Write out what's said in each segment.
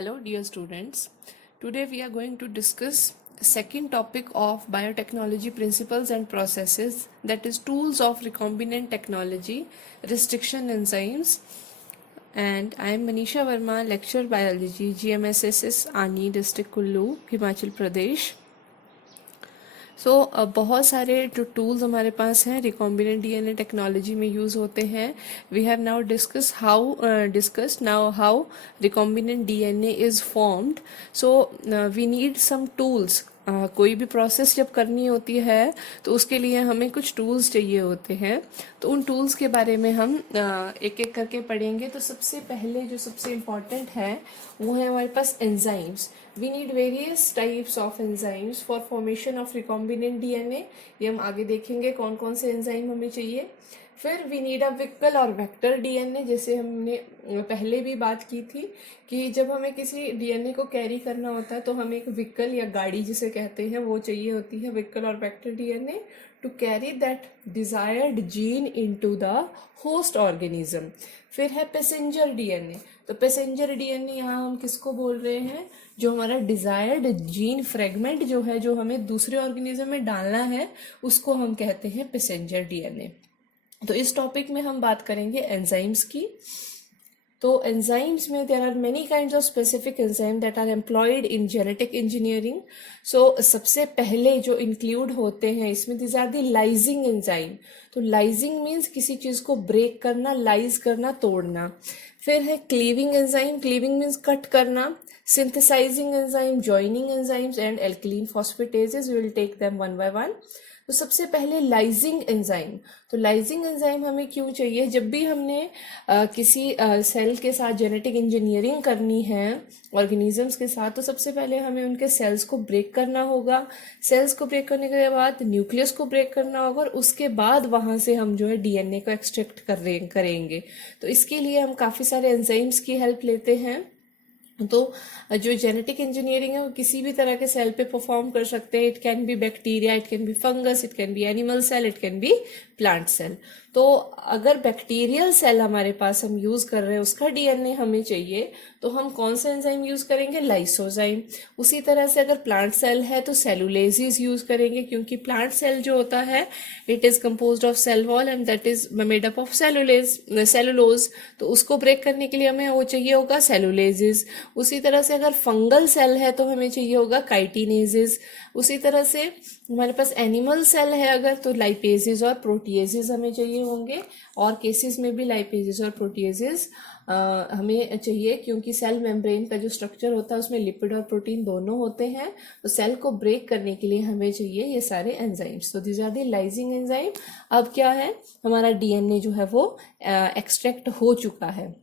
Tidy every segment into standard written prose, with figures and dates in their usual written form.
Hello dear students, today we are going to discuss second topic of biotechnology principles and processes, that is tools of recombinant technology, restriction enzymes. And I am Manisha Verma, lecturer biology, GMSSS Ani, district Kullu, Himachal Pradesh. बहुत सारे जो tools हमारे पास हैं recombinant DNA technology में use होते हैं. We have now discussed now how recombinant DNA is formed. So we need some tools. कोई भी प्रोसेस जब करनी होती है तो उसके लिए हमें कुछ टूल्स चाहिए होते हैं. तो उन टूल्स के बारे में हम एक एक करके पढ़ेंगे. तो सबसे पहले जो सबसे इम्पॉर्टेंट है वो है हमारे पास enzymes. We need various types of enzymes for formation of recombinant DNA. ये हम आगे देखेंगे कौन कौन से एंजाइम हमें चाहिए. फिर वी नीड अ विकल और वेक्टर डीएनए, जैसे हमने पहले भी बात की थी कि जब हमें किसी डीएनए को कैरी करना होता है तो हमें एक विकल या गाड़ी जिसे कहते हैं वो चाहिए होती है, विकल और vector DNA, to carry that desired gene into the host organism. फिर है पैसेंजर डीएनए. तो पैसेंजर डीएनए यहाँ हम किसको बोल रहे हैं? जो हमारा डिजायर्ड जीन फ्रेगमेंट जो है, जो हमें दूसरे ऑर्गेनिज्म में डालना है, उसको हम कहते हैं पैसेंजर डीएनए. तो इस टॉपिक में हम बात करेंगे एंजाइम्स की. तो एंजाइम्स में there are many kinds of specific enzyme that are employed in genetic engineering. So सबसे पहले जो इंक्लूड होते हैं इसमें these are the lysing enzyme. तो लाइजिंग मीन्स किसी चीज को ब्रेक करना, लाइज करना, तोड़ना. फिर है cleaving enzyme. Cleaving means cut करना. Synthesising enzyme, joining enzymes and alkaline phosphatases. We will take them one by one. तो सबसे पहले लाइजिंग एंजाइम. तो लाइजिंग एंजाइम हमें क्यों चाहिए? जब भी हमने किसी सेल के साथ जेनेटिक इंजीनियरिंग करनी है ऑर्गेनिजम्स के साथ, तो सबसे पहले हमें उनके सेल्स को ब्रेक करना होगा. सेल्स को ब्रेक करने के बाद न्यूक्लियस को ब्रेक करना होगा और उसके बाद वहां से हम जो है डीएनए को एक्सट्रैक्ट करेंगे. तो इसके लिए हम काफ़ी सारे एंजाइम्स की हेल्प लेते हैं. तो जो जेनेटिक इंजीनियरिंग है वो किसी भी तरह के सेल पे परफॉर्म कर सकते हैं. It can be bacteria, it can be fungus, it can be animal cell, it can be plant cell. तो अगर बैक्टीरियल सेल हमारे पास हम यूज कर रहे हैं, उसका डीएनए हमें चाहिए, तो हम कौन सा एंजाइम यूज करेंगे? लाइसोजाइम. उसी तरह से अगर प्लांट सेल है तो सेलुलेजिस यूज करेंगे, क्योंकि प्लांट सेल जो होता है it is composed of cell wall and that is made up of cellulose. तो उसको ब्रेक करने के लिए हमें वो चाहिए होगा सेलुलेजिस. उसी तरह से अगर फंगल सेल है तो हमें चाहिए होगा काइटिनेजेस. उसी तरह से हमारे पास एनिमल सेल है अगर, तो लाइपेजेस और प्रोटीएजेस हमें चाहिए होंगे. और केसेस में भी लाइपेजेस और प्रोटीएजेस हमें चाहिए, क्योंकि सेल मेम्ब्रेन का जो स्ट्रक्चर होता है उसमें लिपिड और प्रोटीन दोनों होते हैं. तो सेल को ब्रेक करने के लिए हमें चाहिए ये सारे एंजाइम्स. तो these are the lysing enzyme. अब क्या है, हमारा डीएनए जो है वो एक्सट्रैक्ट हो चुका है.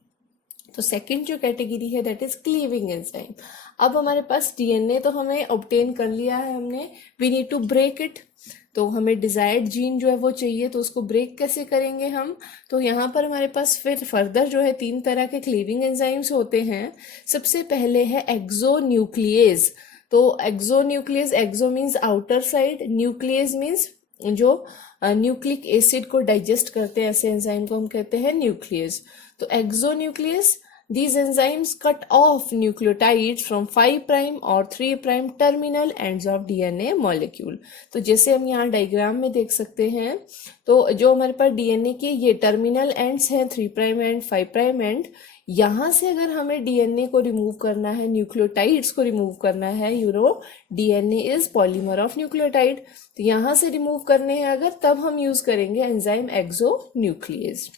तो सेकंड जो कैटेगरी है दैट इज क्लीविंग एंजाइम. अब हमारे पास डीएनए तो हमें ऑब्टेन कर लिया है हमने, we need to break it. तो हमें डिजायर्ड जीन जो है वो चाहिए, तो उसको ब्रेक कैसे करेंगे हम? तो यहाँ पर हमारे पास फिर फर्दर जो है 3 तरह के क्लीविंग एंजाइम्स होते हैं. सबसे पहले है एक्सोन्यूक्लियेज. तो exonuclease, exo means outer side, nuclease means जो न्यूक्लिक एसिड को डाइजेस्ट करते हैं, ऐसे एंजाइम को हम कहते हैं न्यूक्लियस. तो exonuclease, these enzymes cut off nucleotides from 5' और 3' terminal ends of DNA molecule. तो जैसे हम यहाँ डायग्राम में देख सकते हैं, तो जो हमारे पास डीएनए के ये टर्मिनल एंड्स हैं, 3' एंड 5' एंड, यहाँ से अगर हमें डीएनए को रिमूव करना है, न्यूक्लियोटाइड्स को रिमूव करना है, DNA is polymer of nucleotide, तो यहाँ से रिमूव करने हैं अगर, तब हम यूज करेंगे एंजाइम एक्सोन्यूक्लियेज.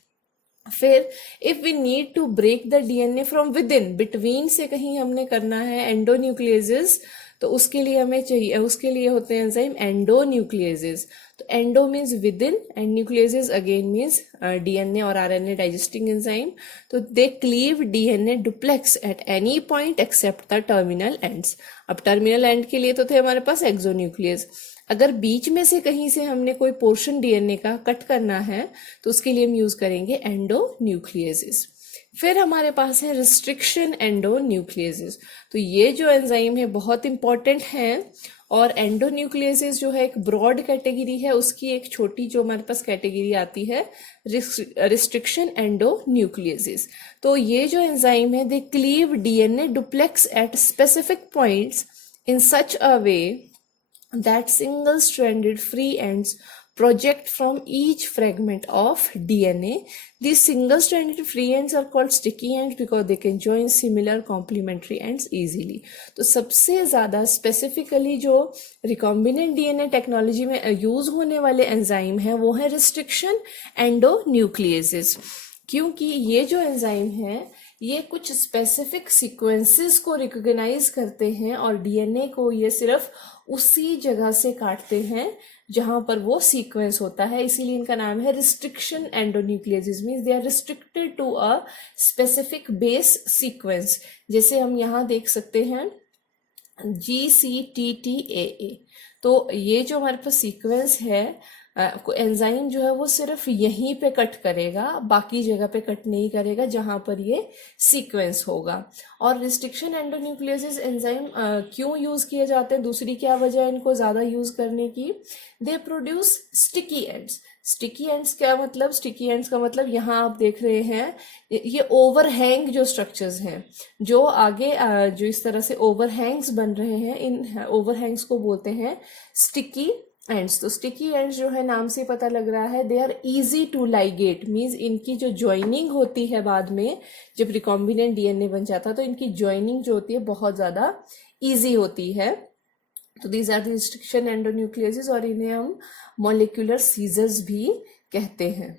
फिर if we need to break the DNA from within, between से कहीं हमने करना है एंडोन्यूक्लियेजेस, तो उसके लिए हमें चाहिए, उसके लिए होते हैं एंजाइम एंडोन्यूक्लियेजेस. तो endo means within and nucleases again means DNA और आरएनए डाइजेस्टिंग एंजाइम. तो they cleave DNA duplex at any point except the terminal ends. अब टर्मिनल एंड के लिए तो थे हमारे पास एक्सोन्यूक्लियस. अगर बीच में से कहीं से हमने कोई पोर्शन डीएनए का कट करना है तो उसके लिए हम यूज करेंगे एंडोन्यूक्लियेजेस. फिर हमारे पास है रिस्ट्रिक्शन एंडोन्यूक्लियेजेस. तो ये जो एंजाइम है बहुत इंपॉर्टेंट है और एंडोन्यूक्लियसेस जो है एक ब्रॉड कैटेगरी है, उसकी एक छोटी जो हमारे पास कैटेगरी आती है रिस्ट्रिक्शन एंडोन्यूक्लियसेस। तो ये जो एंजाइम है they cleave DNA duplex at specific points in such a way that single stranded free ends project from each fragment of DNA. These single stranded free ends are called sticky ends because they can join similar complementary ends easily. तो सबसे ज़्यादा specifically जो recombinant DNA technology में use होने वाले enzyme है वो है रिस्ट्रिक्शन एंडोन्यूक्लियसेस, क्योंकि ये जो एंजाइम है ये कुछ स्पेसिफिक सीक्वेंसेस को रिकॉग्नाइज करते हैं और डीएनए को ये सिर्फ उसी जगह से काटते हैं जहां पर वो सीक्वेंस होता है, इसीलिए इनका नाम है restriction endonucleases. Means they are restricted to a specific base sequence. जैसे हम यहाँ देख सकते हैं GCTTAA, तो ये जो हमारे पास सीक्वेंस है एंजाइम जो है वो सिर्फ यहीं पे कट करेगा, बाकी जगह पे कट नहीं करेगा जहां पर ये सीक्वेंस होगा। और रिस्ट्रिक्शन एंडोन्यूक्लियसेस एंजाइम क्यों यूज किए जाते हैं, दूसरी क्या वजह है इनको ज्यादा यूज करने की, they produce sticky ends. Sticky ends क्या मतलब, स्टिकी एंड्स का मतलब यहाँ आप देख रहे हैं ये ओवरहैंग जो स्ट्रक्चर्स हैं जो आगे जो इस तरह से ओवरहैंग्स बन रहे हैं, इन ओवरहैंग्स को बोलते हैं स्टिकी एंड्स। तो स्टिकी एंड्स जो है नाम से पता लग रहा है they are easy to ligate, means इनकी जो ज्वाइनिंग होती है बाद में जब रिकॉम्बिनेंट डीएनए बन जाता है तो इनकी ज्वाइनिंग जो होती है बहुत ज्यादा इजी होती है। तो these are the restriction endonucleases और इन्हें हम मॉलिक्यूलर सीजर्स भी कहते हैं।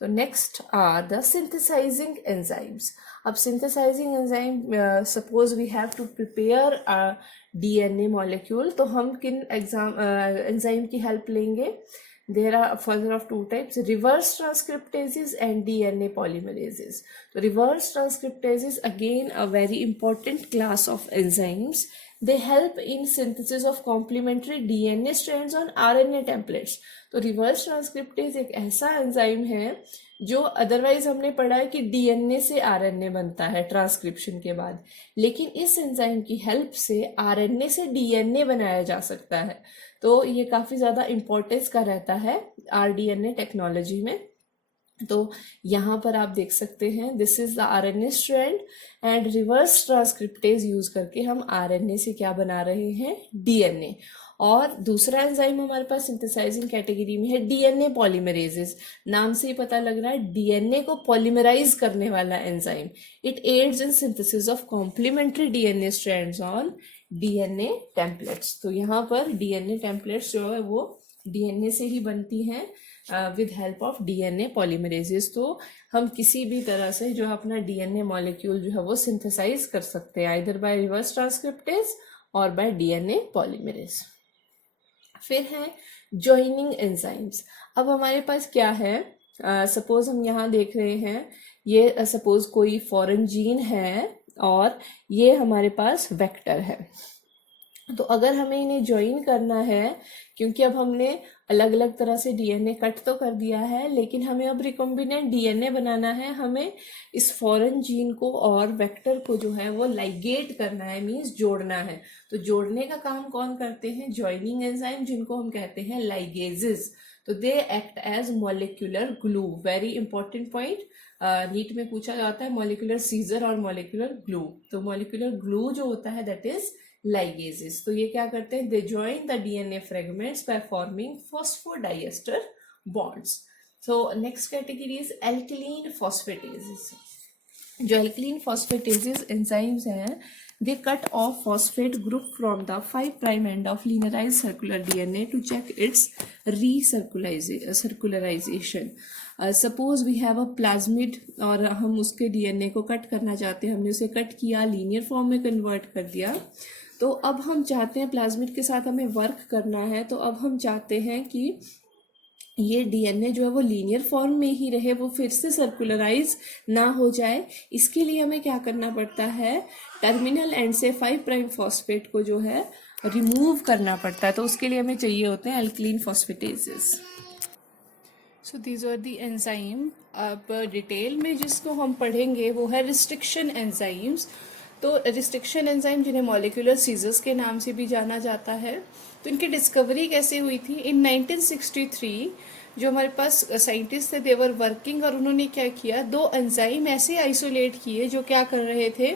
तो next are the synthesising enzymes. अब synthesising enzyme, suppose we have to prepare a DNA molecule, तो हम किन एंजाइम की हेल्प लेंगे? There are further of two types, reverse transcriptases and DNA polymerases. तो reverse transcriptases again a very important class of enzymes. They help in synthesis of complementary DNA strands on RNA templates. तो reverse transcriptase एक ऐसा enzyme है जो otherwise हमने पढ़ा है कि डीएनए से आरएनए बनता है ट्रांसक्रिप्शन के बाद, लेकिन इस एंजाइम की हेल्प से आरएनए से डीएनए बनाया जा सकता है। तो ये काफी ज्यादा इंपॉर्टेंस का रहता है आरडीएनए टेक्नोलॉजी में। तो यहाँ पर आप देख सकते हैं this is the RNA strand and reverse transcriptase use करके हम आरएनए से क्या बना रहे हैं, डीएनए। और दूसरा एंजाइम हमारे पास सिंथेसाइजिंग कैटेगरी में है डीएनए पॉलीमरेजेस। नाम से ही पता लग रहा है डीएनए को पॉलीमराइज करने वाला enzyme. It aids in synthesis of complementary DNA strands on DNA templates. तो यहाँ पर डीएनए टेम्पलेट्स जो है वो डीएनए से ही बनती हैं with help of DNA polymerases. तो हम किसी भी तरह से जो अपना डीएनए मॉलिक्यूल जो है वो सिंथेसाइज कर सकते हैं, आइदर बाय रिवर्स ट्रांसक्रिप्टेज और बाय डीएनए पॉलीमरेज। फिर है जॉइनिंग एंजाइम्स। अब हमारे पास क्या है, सपोज हम यहाँ देख रहे हैं ये सपोज कोई फॉरेन जीन है और ये हमारे पास वेक्टर है। तो अगर हमें इन्हें ज्वाइन करना है, क्योंकि अब हमने अलग अलग तरह से डीएनए कट तो कर दिया है, लेकिन हमें अब रिकॉम्बिनेंट डीएनए बनाना है, हमें इस फॉरेन जीन को और वेक्टर को जो है वो लाइगेट करना है, मींस जोड़ना है। तो जोड़ने का काम कौन करते हैं, जॉइनिंग एंजाइम, जिनको हम कहते हैं लाइगेजेस। तो they act as molecular glue. Very important point, NEET में पूछा जाता है मॉलिक्यूलर सीजर और मॉलिक्यूलर ग्लू। तो मॉलिक्यूलर ग्लू जो होता है दैट इज ligases। तो ये क्या करते हैं, दे join the DNA fragments by forming phosphodiester bonds। So next category is alkaline phosphatases। जो alkaline phosphatases enzymes हैं, they cut off phosphate group from the 5' end of linearized circular DNA to check its recircularization। Suppose we have a plasmid और हम उसके DNA को cut करना चाहते हैं, हमने उसे कट किया, लीनियर फॉर्म में कन्वर्ट कर दिया। तो अब हम चाहते हैं प्लाज्मिड के साथ हमें वर्क करना है, तो अब हम चाहते हैं कि ये डीएनए जो है वो लीनियर फॉर्म में ही रहे, वो फिर से सर्कुलराइज ना हो जाए। इसके लिए हमें क्या करना पड़ता है, टर्मिनल एंड से 5' फॉस्फेट को जो है रिमूव करना पड़ता है। तो उसके लिए हमें चाहिए होते हैं alkaline phosphatases. So these are the enzyme. अब डिटेल में जिसको हम पढ़ेंगे वो है रिस्ट्रिक्शन एंजाइम्स। तो रिस्ट्रिक्शन एंजाइम जिन्हें मॉलिक्यूलर सीजर्स के नाम से भी जाना जाता है, तो इनकी डिस्कवरी कैसे हुई थी? इन 1963 जो हमारे पास साइंटिस्ट थे, देवर वर्किंग, और उन्होंने क्या किया, दो एंजाइम ऐसे आइसोलेट किए जो क्या कर रहे थे,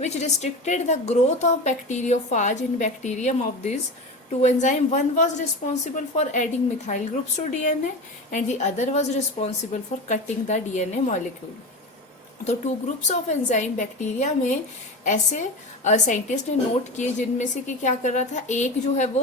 which restricted the growth of bacteriophage in bacterium of this two enzyme. One was responsible for adding methyl groups to DNA and the other was responsible for cutting the DNA molecule. तो two groups of enzyme bacteria में ऐसे scientist ने note किए जिनमें से कि क्या कर रहा था, एक जो है वो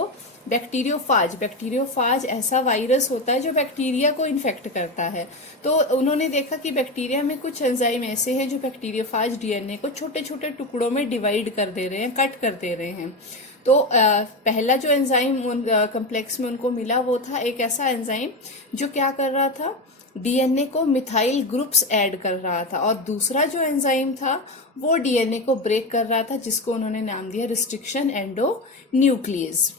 बैक्टीरियोफाज ऐसा वायरस होता है जो बैक्टीरिया को इन्फेक्ट करता है। तो उन्होंने देखा कि बैक्टीरिया में कुछ एंजाइम ऐसे हैं जो बैक्टीरियोफाज डीएनए को छोटे छोटे टुकड़ों में डिवाइड कर दे रहे हैं, कट कर दे रहे हैं। तो पहला जो एंजाइम कम्प्लेक्स में उनको मिला वो था एक ऐसा एंजाइम जो क्या कर रहा था, डीएनए को मिथाइल ग्रुप्स ऐड कर रहा था, और दूसरा जो एंजाइम था वो डीएनए को ब्रेक कर रहा था, जिसको उन्होंने नाम दिया रिस्ट्रिक्शन एंडोन्यूक्लियस।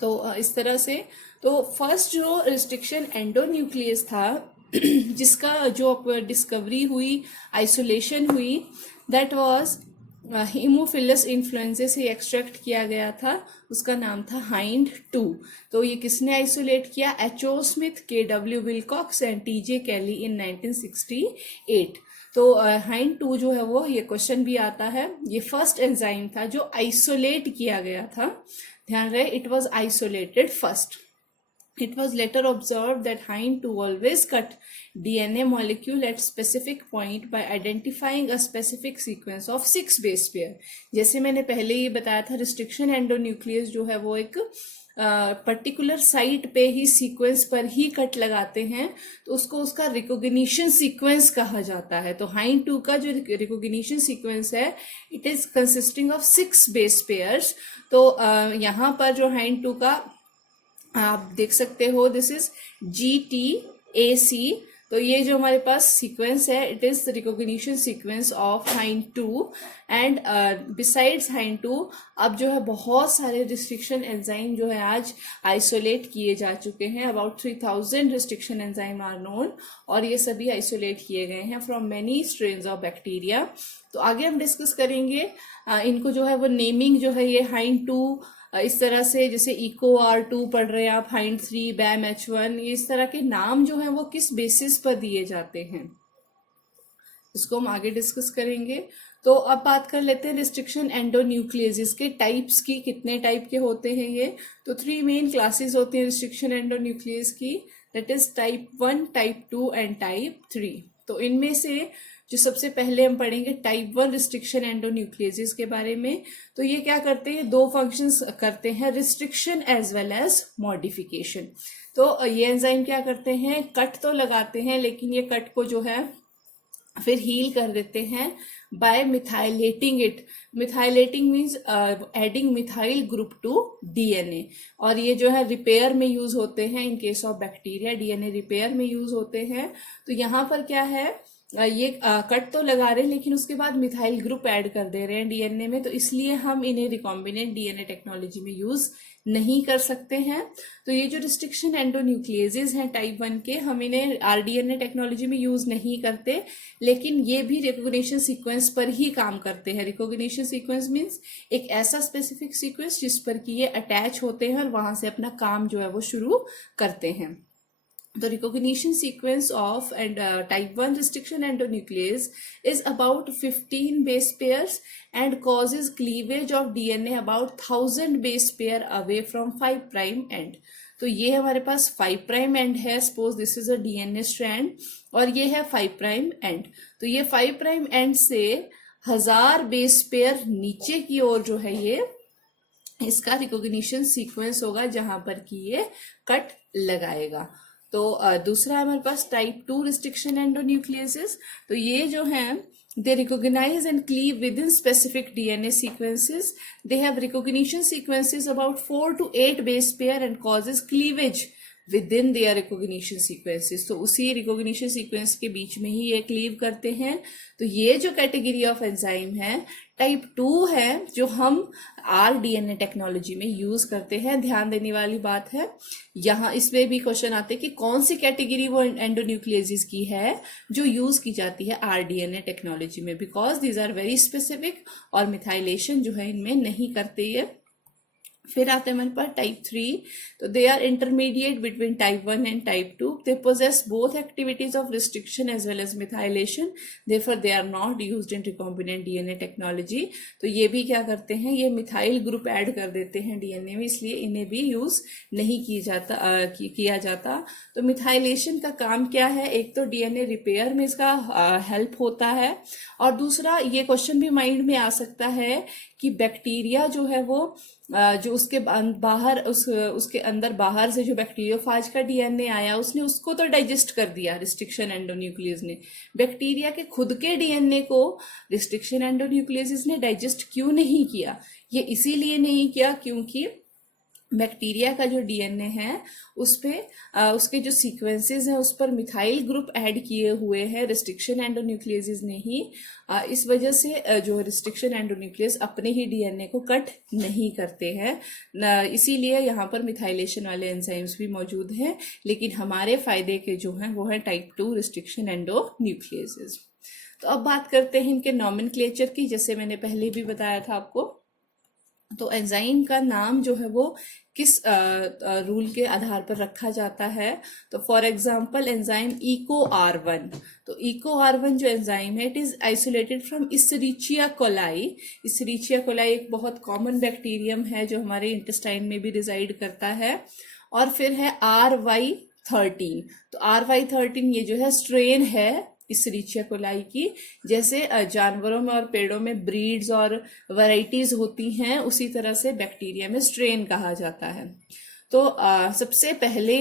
तो इस तरह से तो फर्स्ट जो रिस्ट्रिक्शन एंडोन्यूक्लियस था जिसका जो डिस्कवरी हुई, आइसोलेशन हुई, दैट वाज हीमोफिलस इन्फ्लुएंजा से एक्सट्रैक्ट किया गया था, उसका नाम था हाइंड 2। तो ये किसने आइसोलेट किया? H O Smith, K W. Wilcox and T J. Kelly in 1968। तो हाइंड 2 जो है वो, ये क्वेश्चन भी आता है, ये फर्स्ट एंजाइम था जो आइसोलेट किया गया था। ध्यान रहे, it was isolated first. It was later observed that Hind2 always cut DNA molecule at specific point by identifying a specific sequence of 6 base pair. जैसे मैंने पहले ही बताया था, रिस्ट्रिक्शन एंडोन्यूक्लियस जो है वो एक पर्टिकुलर साइट पे ही, सीक्वेंस पर ही कट लगाते हैं, तो उसको उसका रिकॉग्निशन सीक्वेंस कहा जाता है। तो Hind2 का जो रिकॉग्निशन सीक्वेंस है, it is consisting of 6 base pairs. तो यहाँ पर जो Hind2 का आप देख सकते हो, दिस इज GTAC। तो ये जो हमारे पास सीक्वेंस है, it is the recognition sequence of Hind2। And besides Hind2 अब जो है बहुत सारे रिस्ट्रिक्शन एंजाइम जो है आज आइसोलेट किए जा चुके हैं। About 3000 restriction enzyme are known, और ये सभी आइसोलेट किए गए हैं from many strains of bacteria. तो आगे हम डिस्कस करेंगे इनको जो है वो नेमिंग जो है, ये Hind2 इस तरह से, जैसे EcoR2 पढ़ रहे हैं आप, Hind3, BAM-H1, ये इस तरह के नाम जो हैं वो किस बेसिस पर दिए जाते हैं, इसको हम आगे डिस्कस करेंगे। तो अब बात कर लेते हैं रिस्ट्रिक्शन एंडोन्यूक्लियस के टाइप्स की, कितने टाइप के होते हैं ये। तो 3 मेन क्लासेस होती हैं रिस्ट्रिक्शन एंडोन्यूक्लियस की, that is type 1, type 2 and type 3। तो इनमें से जो सबसे पहले हम पढ़ेंगे टाइप 1 रिस्ट्रिक्शन एंडोन्यूक्लियस के बारे में। तो ये क्या करते हैं, 2 फंक्शंस करते हैं, restriction as well as modification. तो ये एंजाइम क्या करते हैं, कट तो लगाते हैं, लेकिन ये कट को जो है फिर हील कर देते हैं by methylating it. Methylating means adding methyl group to DNA, और ये जो है रिपेयर में यूज होते हैं। In case of bacteria DNA repair में यूज होते हैं। तो यहाँ पर क्या है, ये कट तो लगा रहे हैं लेकिन उसके बाद मिथाइल ग्रुप ऐड कर दे रहे हैं डीएनए में, तो इसलिए हम इन्हें रिकॉम्बिनेंट डीएनए टेक्नोलॉजी में यूज नहीं कर सकते हैं। तो ये जो रिस्ट्रिक्शन एंडोन्यूक्लियसेस हैं टाइप 1 के, हम इन्हें आरडीएनए टेक्नोलॉजी में यूज नहीं करते, लेकिन ये भी रिकॉग्निशन सीक्वेंस पर ही काम करते हैं। रिकॉग्निशन सीक्वेंस मीन्स एक ऐसा स्पेसिफिक सीक्वेंस जिस पर कि ये अटैच होते हैं और वहां से अपना काम जो है वो शुरू करते हैं। The recognition sequence of type 1 restriction endonuclease is about 15 base pairs and causes cleavage of DNA about 1000 base pair away from 5 prime end. तो ये हमारे पास 5 प्राइम एंड है, suppose this is a DNA strand, और ये है 5 prime and. तो ये 5 prime and से 1000 बेस पेयर नीचे की ओर जो है ये इसका रिकॉग्निशन सीक्वेंस होगा जहां पर कि ये कट लगाएगा। तो दूसरा हमारे पास टाइप 2 रिस्ट्रिक्शन एंडोन्यूक्लियसेस। तो ये जो हैं they recognize and cleave within specific DNA sequences. They have recognition sequences about 4 to 8 base pair and causes cleavage within their recognition sequences. तो उसी recognition sequence के बीच में ही ये क्लीव करते हैं। तो ये जो कैटेगरी ऑफ एंजाइम है टाइप 2 है जो हम rDNA टेक्नोलॉजी में यूज करते हैं। ध्यान देने वाली बात है, यहाँ इसमें भी क्वेश्चन आते हैं कि कौन सी कैटेगरी वो एंडोन्यूक्लियेसिस की है जो यूज की जाती है rDNA टेक्नोलॉजी में, because these are very specific और मिथाइलेशन जो है इनमें नहीं करते ये। फिर आते हैं हमारे पास टाइप 3, तो they are intermediate between type 1 and type 2। They possess both activities of restriction as well as methylation, therefore they are not used in recombinant DNA technology. तो ये भी क्या करते हैं, ये मिथाइल ग्रुप ऐड कर देते हैं डीएनए में, इसलिए इन्हें भी यूज नहीं किया जाता। तो मिथाइलेशन का काम क्या है, एक तो डीएनए रिपेयर में इसका हेल्प होता है, और दूसरा ये क्वेश्चन भी माइंड में आ सकता है कि बैक्टीरिया जो है वो जो उसके बाहर उसके अंदर बाहर से जो बैक्टीरियोफाज का डीएनए आया उसने उसको तो डाइजेस्ट कर दिया रिस्ट्रिक्शन एंडोन्यूक्लियस ने। बैक्टीरिया के खुद के डीएनए को रिस्ट्रिक्शन एंडोन्यूक्लियस ने डाइजेस्ट क्यों नहीं किया? ये इसीलिए नहीं किया क्योंकि बैक्टीरिया का जो डीएनए है उस पे उसके जो सीक्वेंसेस हैं उस पर मिथाइल ग्रुप ऐड किए हुए हैं रिस्ट्रिक्शन एंडोन्यूक्लियस ने ही। इस वजह से जो रिस्ट्रिक्शन एंडोन्यूक्लियस अपने ही डीएनए को कट नहीं करते हैं, इसीलिए यहाँ पर मिथाइलेशन वाले एंजाइम्स भी मौजूद हैं, लेकिन हमारे फायदे के जो हैं वो है टाइप 2 रिस्ट्रिक्शन एंडोन्यूक्लियस। तो अब बात करते हैं इनके नॉमेनक्लेचर की, जैसे मैंने पहले भी बताया था आपको। तो एंजाइम का नाम जो है वो किस रूल के आधार पर रखा जाता है, तो फॉर एग्जांपल एंजाइम EcoR1, तो EcoR1 जो एंजाइम है it is isolated from Escherichia coli. Escherichia coli एक बहुत कॉमन बैक्टीरियम है जो हमारे इंटेस्टाइन में भी रिजाइड करता है। और फिर है RY13, तो RY13 ये जो है स्ट्रेन है इस्चेरिचिया कोलाई की। जैसे जानवरों में और पेड़ों में ब्रीड्स और वैरायटीज होती हैं, उसी तरह से बैक्टीरिया में स्ट्रेन कहा जाता है। तो सबसे पहले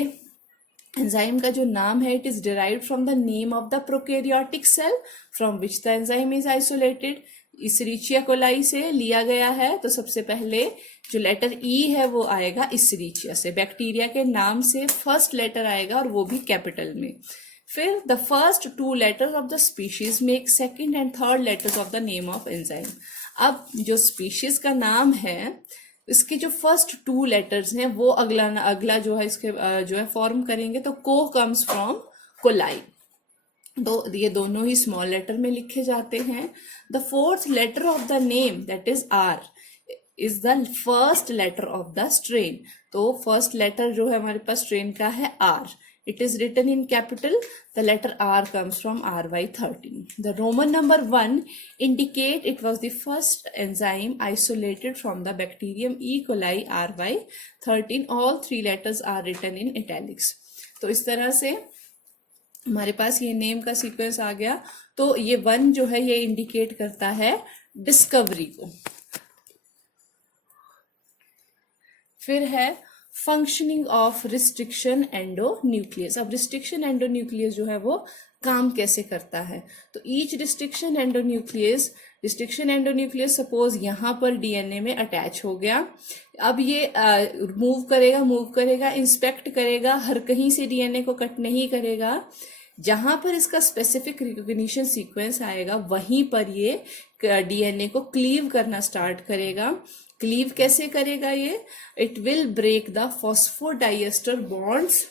एंजाइम का जो नाम है it is derived from the name of the prokaryotic cell from which the enzyme is isolated. Escherichia coli से लिया गया है, तो सबसे पहले जो लेटर ई है वो आएगा इस्चेरिचिया से, बैक्टीरिया के नाम से फर्स्ट लेटर आएगा और वो भी कैपिटल में। फिर the first 2 letters of the species make second and third letters of the name of enzyme. अब जो स्पीशीज का नाम है इसके जो फर्स्ट 2 letters हैं वो अगला जो है इसके जो है फॉर्म करेंगे, तो को कम्स फ्रॉम कोलाई, तो ये दोनों ही स्मॉल लेटर में लिखे जाते हैं। The fourth letter of the name that is R is the first letter of the strain, तो फर्स्ट लेटर जो है हमारे पास स्ट्रेन का है R, it is written in capital, the letter R comes from RY13. The Roman number 1 indicate it was the first enzyme isolated from the bacterium E. coli RY13. All 3 letters are written in italics. तो इस तरह से हमारे पास ये name का sequence आ गया। तो ये 1 जो है ये इंडिकेट करता है डिस्कवरी को। फिर है फंक्शनिंग ऑफ रिस्ट्रिक्शन एंडोन्यूक्लियस। अब रिस्ट्रिक्शन एंडोन्यूक्लियस जो है वो काम कैसे करता है, तो ईच रिस्ट्रिक्शन एंडोन्यूक्लियस सपोज यहाँ पर डीएनए में अटैच हो गया। अब ये मूव करेगा, इंस्पेक्ट करेगा, हर कहीं से डीएनए को कट नहीं करेगा। जहां पर इसका स्पेसिफिक रिकॉग्निशन सीक्वेंस आएगा वहीं पर ये डीएनए को क्लीव करना स्टार्ट करेगा। क्लीव कैसे करेगा ये? It will break the phosphodiester bonds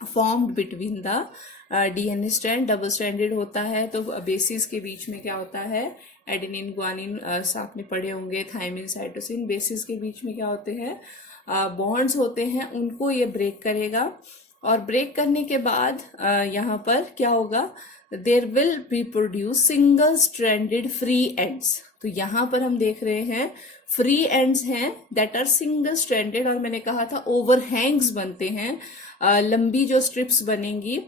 formed between the DNA strand. Double stranded होता है, तो बेसिस के बीच में क्या होता है, एडेनिन ग्वानिन आपने पढ़े होंगे, थायमिन साइटोसिन, बेसिस के बीच में क्या होते हैं, बॉन्ड्स होते हैं, उनको ये ब्रेक करेगा। और ब्रेक करने के बाद यहाँ पर क्या होगा, there will be produce single stranded free ends. तो यहाँ पर हम देख रहे हैं फ्री एंड्स हैं दैट आर सिंगल स्ट्रैंडेड, और मैंने कहा था ओवरहैंग्स बनते हैं, लंबी जो स्ट्रिप्स बनेंगी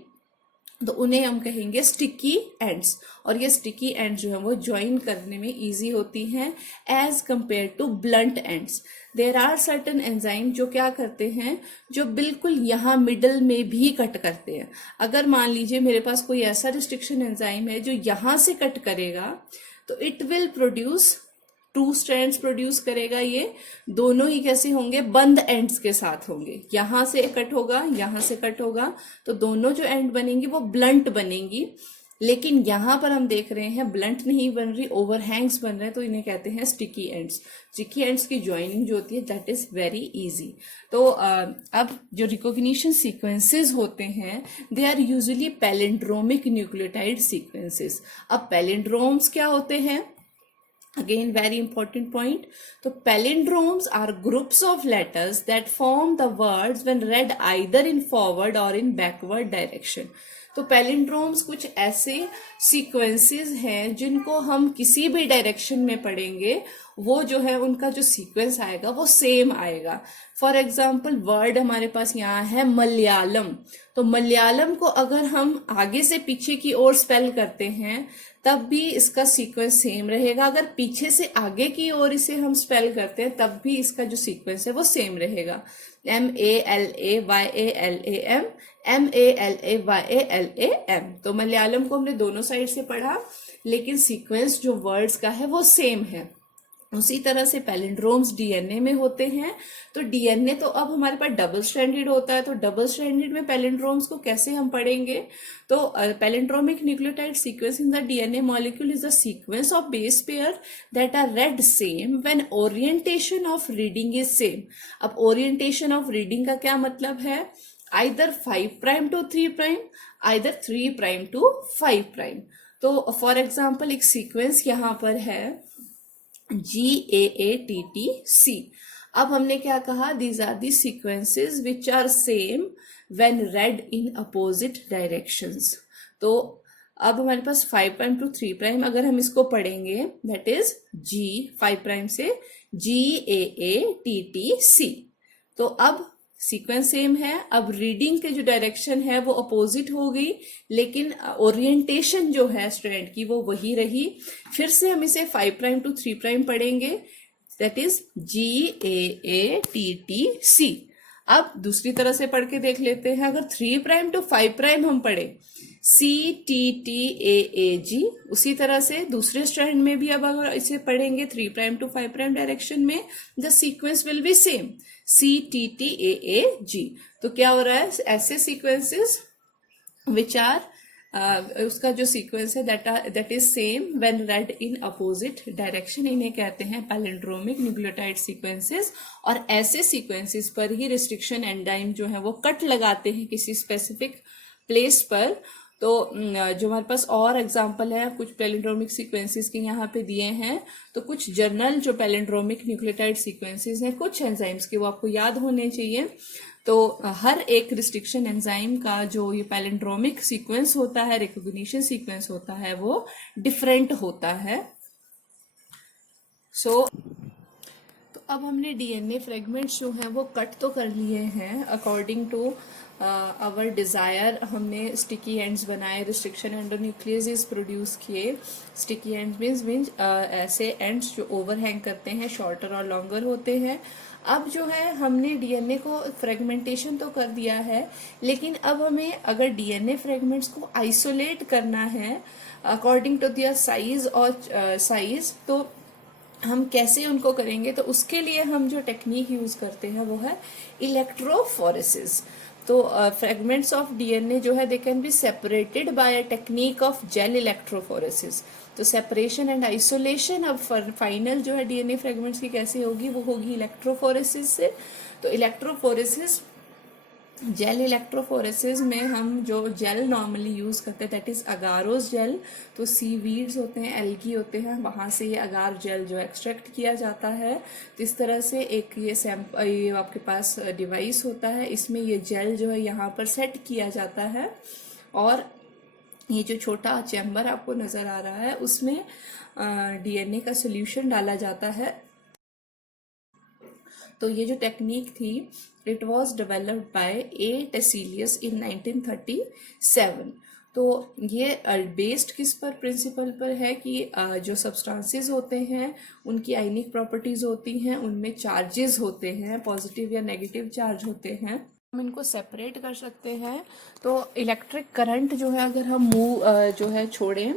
तो उन्हें हम कहेंगे स्टिकी एंड्स। और ये स्टिकी एंड्स जो है वो ज्वाइन करने में इजी होती हैं as compare to blunt ends. There are certain enzyme जो क्या करते हैं, जो बिल्कुल यहाँ मिडल में भी कट करते हैं। अगर मान लीजिए मेरे पास कोई ऐसा रिस्ट्रिक्शन एंजाइम है जो यहाँ से कट करेगा, तो it will produce 2 strands produce करेगा। ये दोनों ही कैसे होंगे, बंद एंड्स के साथ होंगे, यहाँ से कट होगा, यहाँ से कट होगा, तो दोनों जो एंड बनेंगी वो ब्लंट बनेंगी। लेकिन यहाँ पर हम देख रहे हैं ब्लंट नहीं बन रही, ओवरहैंग्स बन रहे हैं, तो इन्हें कहते हैं स्टिकी एंड्स। स्टिकी एंड्स की ज्वाइनिंग जो होती है दैट इज वेरी इजी। तो अब जो रिकॉग्निशन सीक्वेंसेस होते हैं they are usually palindromic nucleotide sequences. अब पैलिंड्रोम्स क्या होते हैं? Again, very important point. So palindromes are groups of letters that form the words when read either in forward or in backward direction. तो पैलिंड्रोम्स कुछ ऐसे sequences हैं जिनको हम किसी भी डायरेक्शन में पढ़ेंगे वो जो है उनका जो सीक्वेंस आएगा वो सेम आएगा। फॉर एग्जाम्पल वर्ड हमारे पास यहाँ है मलयालम। तो मलयालम को अगर हम आगे से पीछे की ओर स्पेल करते हैं तब भी इसका सीक्वेंस सेम रहेगा। अगर पीछे से आगे की ओर इसे हम स्पेल करते हैं तब भी इसका जो सीक्वेंस है वो सेम रहेगा। MALAYALAM, MALAYALAM। तो मलयालम को हमने दोनों साइड से पढ़ा लेकिन सीक्वेंस जो वर्ड्स का है वो सेम है। उसी तरह से पैलिंड्रोम्स डीएनए में होते हैं। तो डीएनए तो अब हमारे पास डबल स्ट्रैंडेड होता है, तो डबल स्ट्रैंडेड में पैलिंड्रोम्स को कैसे हम पढ़ेंगे? तो palindromic nucleotide sequence in the DNA molecule is the sequence of base pair that are read same when orientation of reading is same. अब ओरिएंटेशन ऑफ रीडिंग का क्या मतलब है? Either 5' to 3', either 3' to 5'। तो फॉर एग्जाम्पल एक sequence यहाँ पर है GAATTC। अब हमने क्या कहा? These are the sequences which are same when read in opposite directions. तो अब हमारे पास 5' to 3' अगर हम इसको पढ़ेंगे दैट इज G 5' से GAATTC। तो अब सीक्वेंस सेम है। अब रीडिंग के जो डायरेक्शन है वो अपोजिट हो गई लेकिन ओरिएंटेशन जो है स्ट्रैंड की वो वही रही। फिर से हम इसे 5' to 3' पढ़ेंगे दैट इज GAATTC। अब दूसरी तरह से पढ़ के देख लेते हैं। अगर 3' to 5' हम पढ़े CTTAAG, उसी तरह से दूसरे स्ट्रैंड में भी अब अगर इसे पढ़ेंगे 3' to 5' डायरेक्शन में the sequence will be same CTTAAG। तो क्या हो रहा है? ऐसे सीक्वेंसेस विच आर उसका जो सीक्वेंस है that is same when read in opposite direction, इन्हें कहते हैं पैलिंड्रोमिक न्यूक्लियोटाइड सीक्वेंसेस। और ऐसे सीक्वेंसेस पर ही रिस्ट्रिक्शन एंजाइम जो है वो कट लगाते हैं किसी स्पेसिफिक प्लेस पर। तो जो हमारे पास और एग्जांपल है कुछ पैलिंड्रोमिक सीक्वेंसेस के यहाँ पे दिए हैं। तो कुछ जर्नल जो पैलिंड्रोमिक न्यूक्लियोटाइड सीक्वेंसेस हैं कुछ एंजाइम्स के वो आपको याद होने चाहिए। तो हर एक रिस्ट्रिक्शन एंजाइम का जो ये पैलिंड्रोमिक सीक्वेंस होता है, रिकॉग्निशन सीक्वेंस होता है, वो डिफरेंट होता है। तो अब हमने डीएनए फ्रेगमेंट्स जो हैं वो कट तो कर लिए हैं अकॉर्डिंग टू आवर डिज़ायर। हमने स्टिकी एंड्स बनाए, रिस्ट्रिक्शन एंडोन्यूक्लियसेस प्रोड्यूस किए। स्टिकी एंड्स मीन्स ऐसे एंड्स जो ओवरहैंग करते हैं, शॉर्टर और लॉन्गर होते हैं। अब जो है हमने डीएनए को फ्रेगमेंटेशन तो कर दिया है लेकिन अब हमें अगर डीएनए फ्रेगमेंट्स को आइसोलेट करना है अकॉर्डिंग टू दियर साइज और साइज, तो हम कैसे उनको करेंगे? तो उसके लिए हम जो टेक्निक यूज करते हैं वो है इलेक्ट्रोफोरेसिस। तो फ्रेगमेंट्स ऑफ डीएनए जो है they can be separated by a technique of gel electrophoresis. तो सेपरेशन एंड आइसोलेशन अब फाइनल जो है डीएनए फ्रेगमेंट्स की कैसे होगी? वो होगी इलेक्ट्रोफोरेसिस से। तो इलेक्ट्रोफोरेसिस, जेल इलेक्ट्रोफोरेसिस में हम जो जेल नॉर्मली यूज करते हैं दैट इज अगारोस जेल। तो सीवीड्स होते हैं, एल्गी होते हैं, वहां से ये अगार जेल जो एक्सट्रैक्ट किया जाता है। तो इस तरह से एक ये आपके पास डिवाइस होता है, इसमें ये जेल जो है यहाँ पर सेट किया जाता है और ये जो छोटा चैम्बर आपको नजर आ रहा है उसमें डीएनए का सोल्यूशन डाला जाता है। तो ये जो टेक्निक थी इट वाज डेवलप्ड बाय ए टेसिलियस इन 1937। तो ये बेस्ड किस पर प्रिंसिपल पर है कि जो सब्सटेंसेस होते हैं उनकी आयनिक प्रॉपर्टीज होती हैं, उनमें चार्जेस होते हैं, पॉजिटिव या नेगेटिव चार्ज होते हैं। हम इनको सेपरेट कर सकते हैं। तो इलेक्ट्रिक करंट जो है अगर हम मूव जो है छोड़ें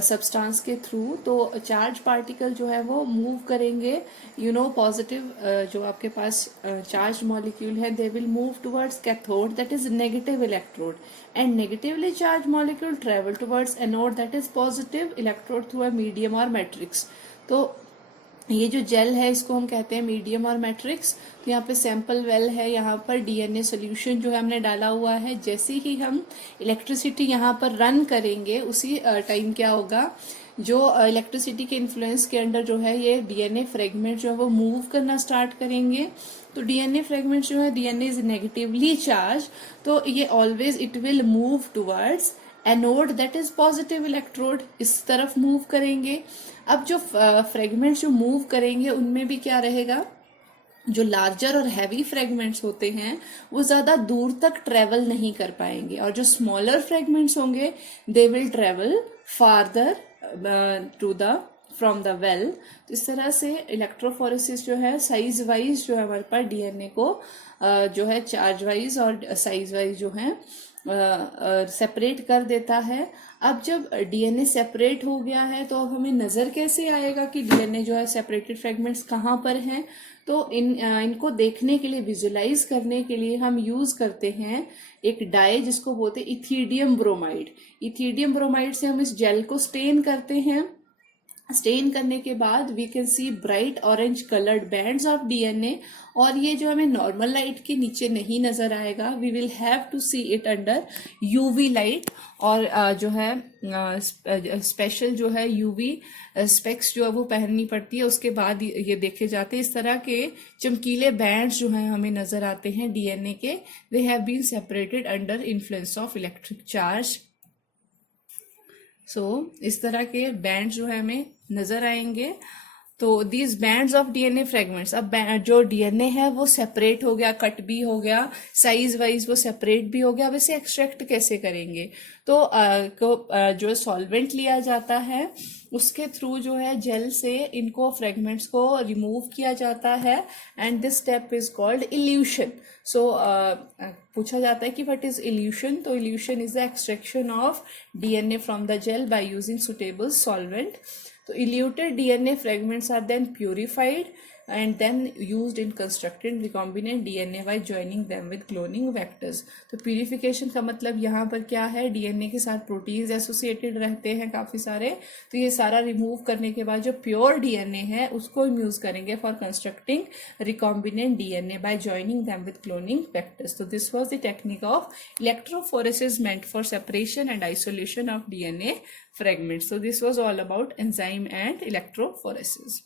सब्सटेंस के थ्रू, तो चार्ज पार्टिकल जो है वो मूव करेंगे, पॉजिटिव जो आपके पास चार्ज मॉलिक्यूल है, they will move towards cathode that is negative electrode, and negatively charge molecule travel towards anode that is positive electrode through a medium और मैट्रिक्स। तो ये जो जेल है इसको हम कहते हैं मीडियम और मैट्रिक्स। तो यहाँ पे सैंपल वेल है, यहाँ पर डीएनए सोल्यूशन जो है हमने डाला हुआ है। जैसे ही हम इलेक्ट्रिसिटी यहाँ पर रन करेंगे उसी टाइम क्या होगा, जो इलेक्ट्रिसिटी के इन्फ्लुएंस के अंडर जो है ये डीएनए फ्रेगमेंट जो है वो मूव करना स्टार्ट करेंगे। तो डीएनए फ्रेगमेंट जो है, डीएनए इज नेगेटिवली चार्ज, तो ये always it will move towards anode that is positive electrode, इस तरफ मूव करेंगे। अब जो फ्रेगमेंट्स जो मूव करेंगे उनमें भी क्या रहेगा, जो लार्जर और हैवी फ्रेगमेंट्स होते हैं वो ज्यादा दूर तक ट्रेवल नहीं कर पाएंगे, और जो स्मॉलर फ्रेगमेंट्स होंगे they will travel farther to the from the well. तो इस तरह से इलेक्ट्रोफोरेसिस जो है साइज वाइज जो है हमारे पास डीएनए को जो है चार्ज वाइज और साइज वाइज जो है सेपरेट कर देता है। अब जब डीएनए सेपरेट हो गया है तो अब हमें नज़र कैसे आएगा कि डीएनए जो है सेपरेटेड फ्रेगमेंट्स कहाँ पर हैं। तो इनको देखने के लिए, विजुलाइज करने के लिए हम यूज करते हैं एक डाई जिसको बोलते हैं इथिडियम ब्रोमाइड। इथिडियम ब्रोमाइड से हम इस जेल को स्टेन करते हैं। स्टेन करने के बाद we can see bright orange coloured bands of DNA, और ये जो हमें नॉर्मल लाइट के नीचे नहीं नजर आएगा, we will have to see it under UV light, और जो है स्पेशल जो है यूवी स्पेक्स जो है वो पहननी पड़ती है, उसके बाद ये देखे जाते हैं। इस तरह के चमकीले बैंड्स जो हैं हमें नजर आते हैं डीएनए के, they have been separated under influence of electric charge. इस तरह के बैंड जो है हमें नजर आएंगे। तो these bands of DNA fragments, अब जो डीएनए है वो सेपरेट हो गया, कट भी हो गया, साइज वाइज वो सेपरेट भी हो गया। अब इसे एक्सट्रैक्ट कैसे करेंगे, तो जो सॉल्वेंट लिया जाता है उसके थ्रू जो है जेल से इनको फ्रेगमेंट्स को रिमूव किया जाता है, and this step is called elution. पूछा जाता है कि व्हाट इज इल्यूशन, तो elution is the extraction of DNA from the gel by using suitable solvent. So eluted DNA fragments are then purified and then used in constructing recombinant DNA by joining them with cloning vectors। तो purification का मतलब यहाँ पर क्या है, DNA के साथ proteins associated रहते हैं काफी सारे, तो ये सारा रिमूव करने के बाद जो प्योर डीएनए है उसको हम यूज करेंगे for constructing recombinant DNA by joining them with cloning vectors. तो this was the technique of electrophoresis meant for separation and isolation of DNA fragments. So this was all about enzyme and electrophoresis.